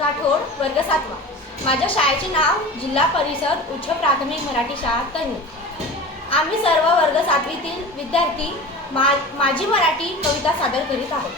राठोड, वर्ग 7वा। माझ्या शाळेचे नाव जिल्हा परिषद उच्च प्राथमिक मराठी शाळा तन्नी। आम्ही सर्व वर्ग 7वीतील विद्यार्थी माझी मराठी कविता सादर करीत आहोत।